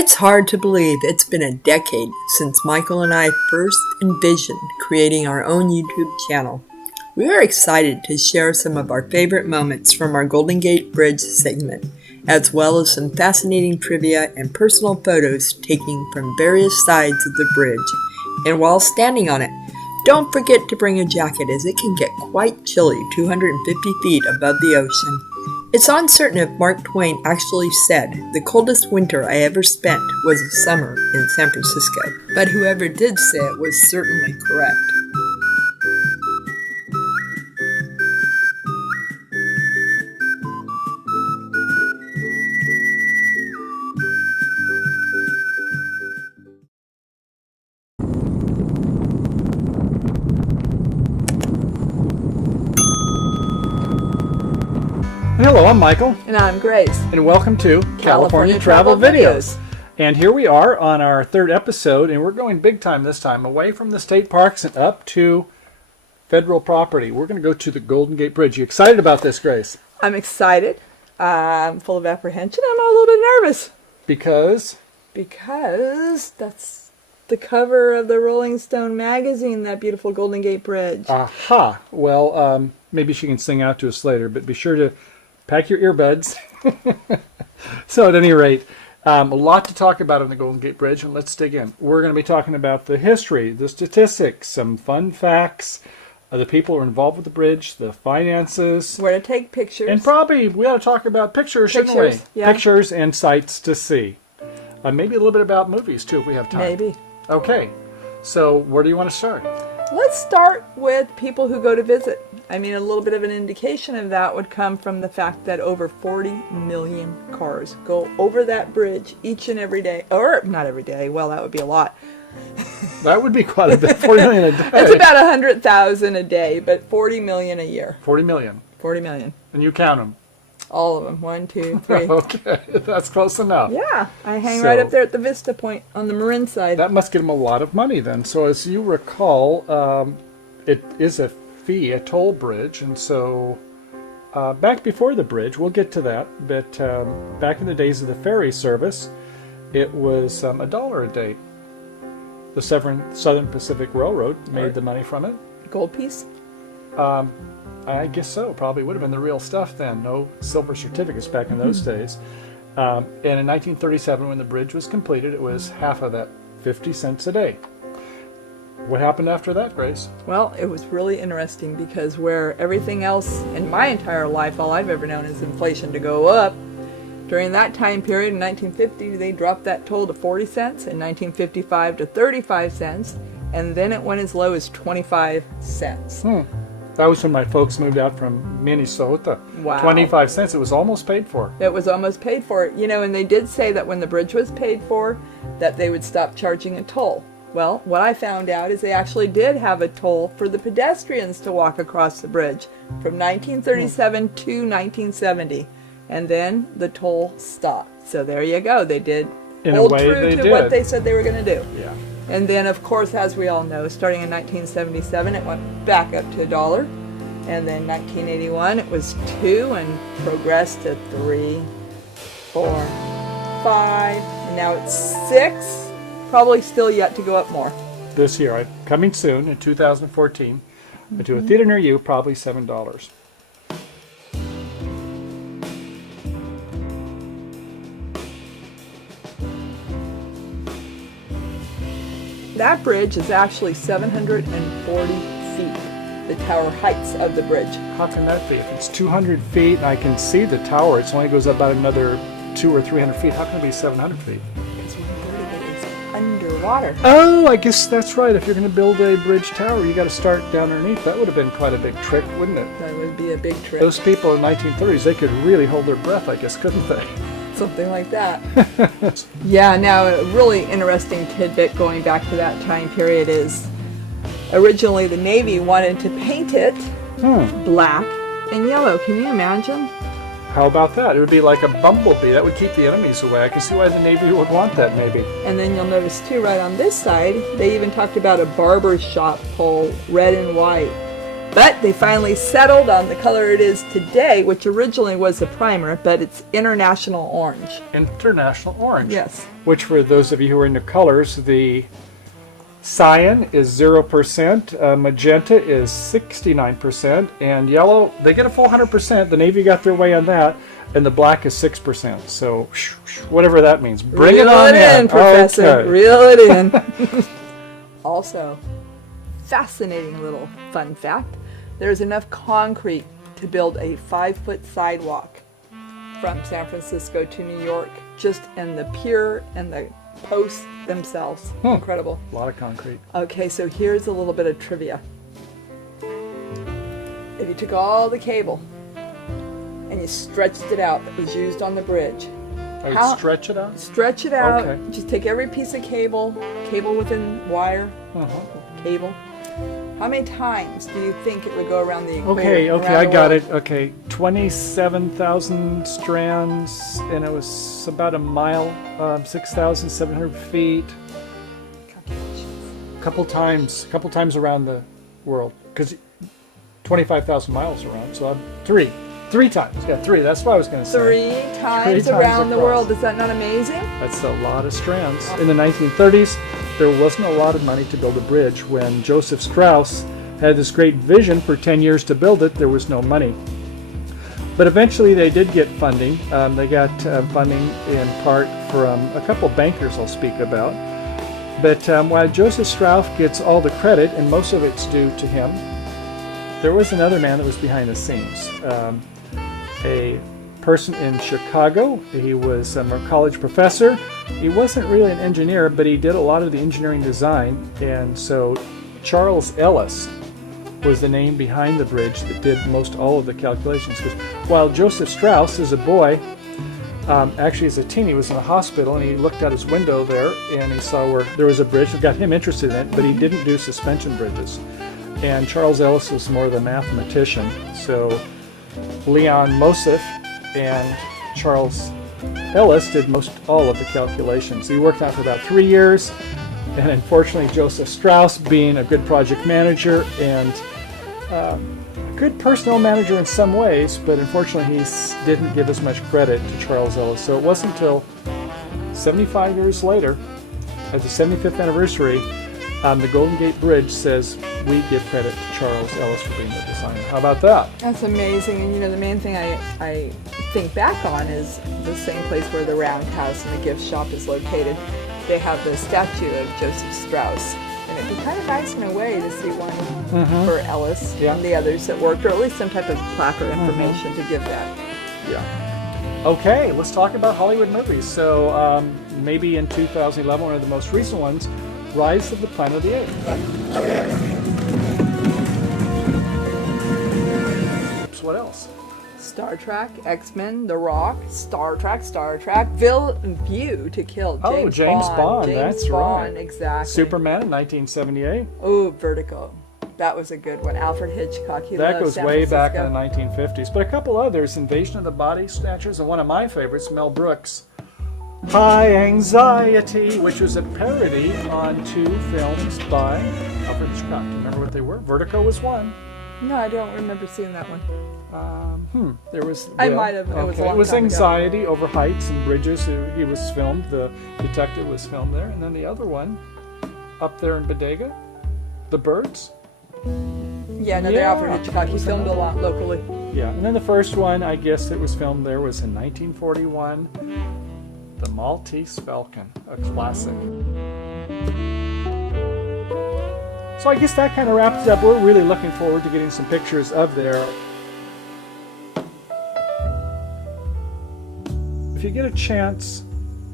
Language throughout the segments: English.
It's hard to believe it's been a decade since Michael and I first envisioned creating our own YouTube channel. We are excited to share some of our favorite moments from our Golden Gate Bridge segment, as well as some fascinating trivia and personal photos taken from various sides of the bridge. And while standing on it, don't forget to bring a jacket as it can get quite chilly 250 feet above the ocean. It's uncertain if Mark Twain actually said, "The coldest winter I ever spent was a summer in San Francisco," but whoever did say it was certainly correct. Hello, I'm Michael. And I'm Grace. And welcome to California Travel Videos. And here we are on our third episode, and we're going big time this time, away from the state parks and up to federal property. We're going to go to the Golden Gate Bridge. You excited about this, Grace? I'm excited. I'm full of apprehension. I'm a little bit nervous. Because that's the cover of the Rolling Stone magazine, that beautiful Golden Gate Bridge. Aha. Well, maybe she can sing out to us later, but be sure to pack your earbuds. So at any rate, a lot to talk about on the Golden Gate Bridge, and let's dig in. We're going to be talking about the history, the statistics, some fun facts, the people who are involved with the bridge, the finances. Where to take pictures. And probably we ought to talk about pictures, shouldn't we? Yeah. Pictures and sights to see. Maybe a little bit about movies, too, if we have time. Maybe. Okay. So where do you want to start? Let's start with people who go to visit. I mean, a little bit of an indication of that would come from the fact that over 40 million cars go over that bridge each and every day. Or not every day. Well, that would be a lot. That would be quite a bit. 40 million a day. It's about 100,000 a day, but 40 million a year. 40 million. 40 million. And you count them. All of them. 1, 2, 3. Okay, that's close enough. Yeah, I hang right up there at the Vista Point on the Marin side. That must get them a lot of money then. So as you recall, it is a fee, a toll bridge, and so back before the bridge, we'll get to that, but back in the days of the ferry service, it was $1 a day. The Southern Pacific Railroad made the money from it. Gold piece? I guess so. Probably would have been the real stuff then. No silver certificates back in those days. And in 1937, when the bridge was completed, it was half of that, 50 cents a day. What happened after that, Grace? Well, it was really interesting because where everything else in my entire life, all I've ever known is inflation to go up, during that time period in 1950, they dropped that toll to 40 cents, in 1955 to 35 cents, and then it went as low as 25 cents. That was when my folks moved out from Minnesota. Wow. 25 cents. It was almost paid for. It was almost paid for. You know, and they did say that when the bridge was paid for, that they would stop charging a toll. Well, what I found out is they actually did have a toll for the pedestrians to walk across the bridge from 1937 to 1970. And then the toll stopped. So there you go. They did hold true to what they said they were going to do. Yeah. And then, of course, as we all know, starting in 1977, it went back up to $1. And then 1981, it was 2 and progressed to 3, 4, 5, and now it's 6. Probably still yet to go up more. This year, coming soon in 2014, to a theater near you, probably $7. That bridge is actually 740 feet, the tower heights of the bridge. How can that be? If it's 200 feet and I can see the tower, it only goes up about another 200 or 300 feet. How can it be 700 feet? Because 1/3 of it is underwater. Oh, I guess that's right. If you're going to build a bridge tower, you got to start down underneath. That would have been quite a big trick, wouldn't it? That would be a big trick. Those people in the 1930s, they could really hold their breath, I guess, couldn't they? Something like that. Yeah, now a really interesting tidbit going back to that time period is originally the Navy wanted to paint it black and yellow. Can you imagine? How about that? It would be like a bumblebee. That would keep the enemies away. I can see why the Navy would want that, maybe. And then you'll notice, too, right on this side, they even talked about a barber shop pole, red and white. But they finally settled on the color it is today, which originally was the primer, but it's International Orange. International Orange. Yes. Which, for those of you who are into colors, the cyan is 0%, magenta is 69%, and yellow, they get a full 100%. The Navy got their way on that, and the black is 6%. So, whatever that means. Bring it on in, Professor. Okay. Reel it in. Also, fascinating little fun fact. There's enough concrete to build a 5-foot sidewalk from San Francisco to New York, just in the pier and the posts themselves. Incredible. A lot of concrete. Okay, so here's a little bit of trivia. If you took all the cable and you stretched it out that was used on the bridge. I would stretch it out? Stretch it out. Okay. Just take every piece of cable within wire, cable. How many times do you think it would go around the equator? Okay, I got it. Okay, 27,000 strands, and it was about a mile, 6,700 feet. Couple times around the world, because 25,000 miles around. So I'm three times. Yeah, three. That's what I was going to say. 3 times around the world. Is that not amazing? That's a lot of strands. In the 1930s, there wasn't a lot of money to build a bridge. When Joseph Strauss had this great vision for 10 years to build it, there was no money. But eventually they did get funding. They got funding in part from a couple bankers I'll speak about. But while Joseph Strauss gets all the credit, and most of it's due to him, there was another man that was behind the scenes. A person in Chicago. He was a college professor. He wasn't really an engineer, but he did a lot of the engineering design. And so Charles Ellis was the name behind the bridge that did most all of the calculations. Because while Joseph Strauss, as a boy, actually as a teen, he was in a hospital, and he looked out his window there and he saw where there was a bridge that got him interested in it, but he didn't do suspension bridges. And Charles Ellis was more of a mathematician. So Leon Mosif and Charles Ellis did most all of the calculations. He worked on it for about 3 years, and unfortunately Joseph Strauss, being a good project manager and a good personnel manager in some ways, but unfortunately he didn't give as much credit to Charles Ellis. So it wasn't until 75 years later, at the 75th anniversary, the Golden Gate Bridge says we give credit to Charles Ellis for being the designer. How about that? That's amazing. And you know, the main thing I think back on is the same place where the Roundhouse and the gift shop is located. They have the statue of Joseph Strauss. And it'd be kind of nice in a way to see one for Ellis and the others that worked, or at least some type of plaque or information to give that. Yeah. Okay, let's talk about Hollywood movies. So maybe in 2011, one of the most recent ones, Rise of the Planet of the Apes. What else? Star Trek, X-Men, The Rock, Star Trek, View to Kill, James Bond, that's Bond, right. Exactly. Superman in 1978. Oh, Vertigo. That was a good one. Alfred Hitchcock. That goes way back in the 1950s. But a couple others, Invasion of the Body Snatchers, and one of my favorites, Mel Brooks, High Anxiety, which was a parody on 2 films by Alfred Hitchcock. Do you remember what they were? Vertigo was one. No, I don't remember seeing that one. There was. I might have. Okay. It was Anxiety over heights and bridges. He was filmed. The detective was filmed there, and then the other one, up there in Bodega, The Birds. Yeah, another Alfred Hitchcock. He filmed a lot locally. Yeah, and then the first one, I guess that was filmed there, was in 1941, The Maltese Falcon, a classic. So I guess that kind of wraps it up. We're really looking forward to getting some pictures of there. If you get a chance,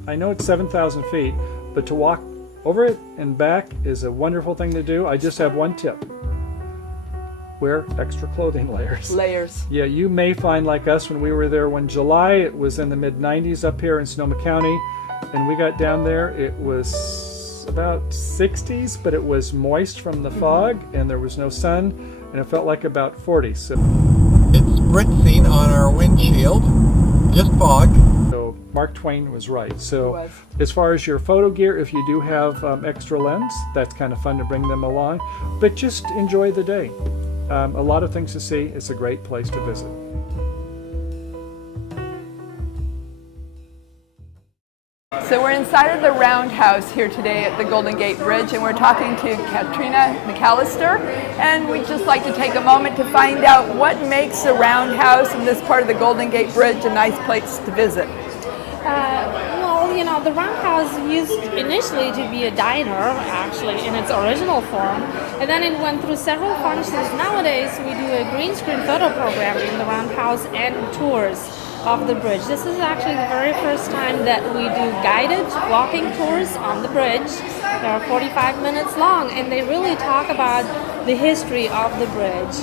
I know it's 7,000 feet, but to walk over it and back is a wonderful thing to do. I just have one tip. Wear extra clothing layers. Yeah, you may find, like us, when we were there one July, it was in the mid-90s up here in Sonoma County, and we got down there, it was about 60s, but it was moist from the fog, and there was no sun, and it felt like about 40. So it's spritzing on our windshield, just fog. So Mark Twain was right. So as far as your photo gear, if you do have extra lens, that's kind of fun to bring them along, but just enjoy the day. A lot of things to see. It's a great place to visit. So we're inside of the Roundhouse here today at the Golden Gate Bridge, and we're talking to Katrina McAllister, and we'd just like to take a moment to find out what makes the Roundhouse and this part of the Golden Gate Bridge a nice place to visit. The Roundhouse used initially to be a diner, actually, in its original form, and then it went through several functions. Nowadays, we do a green screen photo program in the Roundhouse and tours of the bridge. This is actually the very first time that we do guided walking tours on the bridge. They're 45 minutes long, and they really talk about the history of the bridge,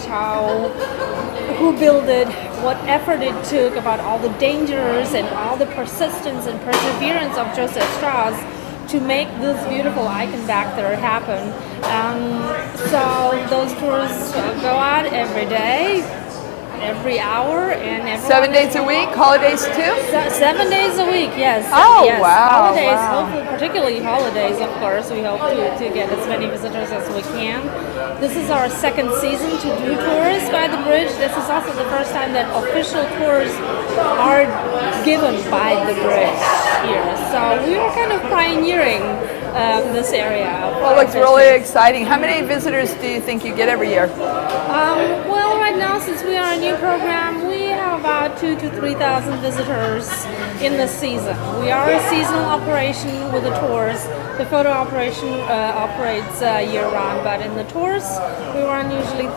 who built it, what effort it took, about all the dangers and all the persistence and perseverance of Joseph Strauss to make this beautiful icon back there happen. So those tours go out every day, every hour, and 7 days a week, holidays too? 7 days a week, yes. Oh, yes. wow. Holidays, wow. hopefully, particularly holidays, of course. We hope to get as many visitors as we can. This is our second season to do tours by the bridge. This is also the first time that official tours are given by the bridge here. So we are kind of pioneering this area. Well, it looks really exciting. How many visitors do you think you get every year? Well, right now, since we are a new program, we have about 2,000 to 3,000 visitors in the season. We are a seasonal operation with the tours. The photo operation operates year-round, but in the tours, we run usually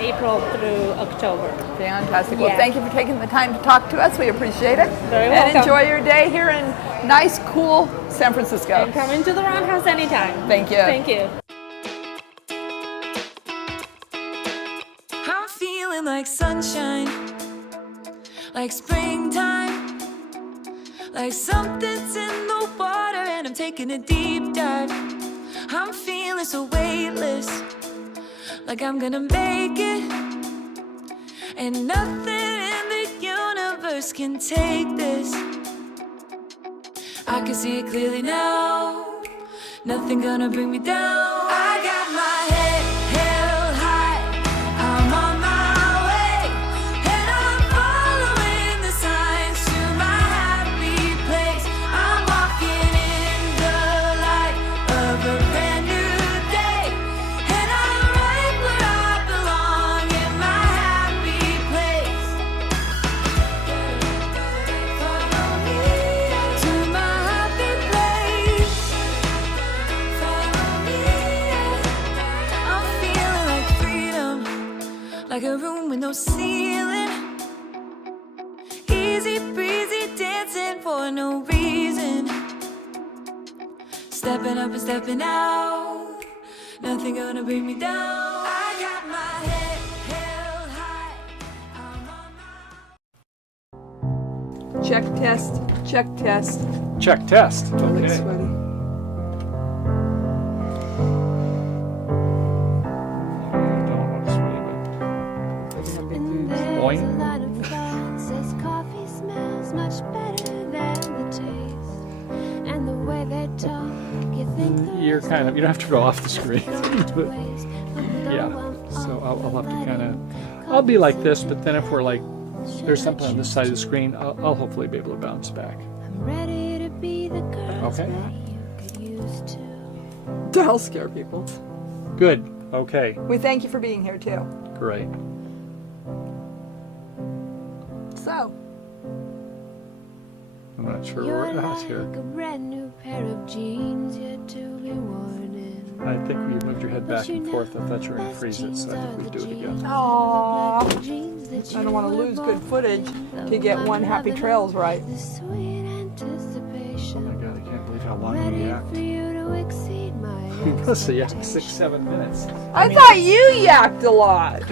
April through October. Fantastic. Yeah. Well, thank you for taking the time to talk to us. We appreciate it. Very And welcome. enjoy your day here in nice, cool San Francisco. And come into the Roundhouse anytime. Thank you. Thank you. I'm feeling like sunshine, like springtime, like something's in the water and I'm taking a deep dive. I'm feeling so weightless, like I'm gonna make it, and nothing in the universe can take this. I can see it clearly now, nothing gonna bring me down. I got my head held high, I'm on my way, and I'm following the signs to my happy place. I'm walking in the light of a brand new day, and I'm right where I belong in my happy place. Follow me to my happy place. Follow me. I'm feeling like freedom, like a room with no ceiling. Easy breezy dancing for no reason. Stepping up and stepping out, nothing gonna bring me down. I got my head held high, I'm on my... Check test. Check test. Check test. Don't look Okay. sweaty. Don't look sweet, but boing. Says coffee smells much better than the taste, and the way they talk, you think You're kind of, you don't have to go off the screen. But, yeah, so I'll have to kind of, I'll be like this, but then if we're like, there's something on this side of the screen, I'll hopefully be able to bounce back. I'm ready to be the girl Okay. that you could use to. That'll scare people. Good. Okay. We thank you for being here too. Great. So, I'm not sure You're where we're at like here. a brand new pair of jeans yet to be worn in. I think you moved your head back and forth. I thought you were going to freeze it, so I think we'd do it again. aww. I don't want to lose good footage to get one Happy Trails right. The sweet Oh my anticipation. God, I can't believe how long Ready you for yacked. you to exceed my Let's see, yeah, 6-7 minutes. I thought you yacked a lot.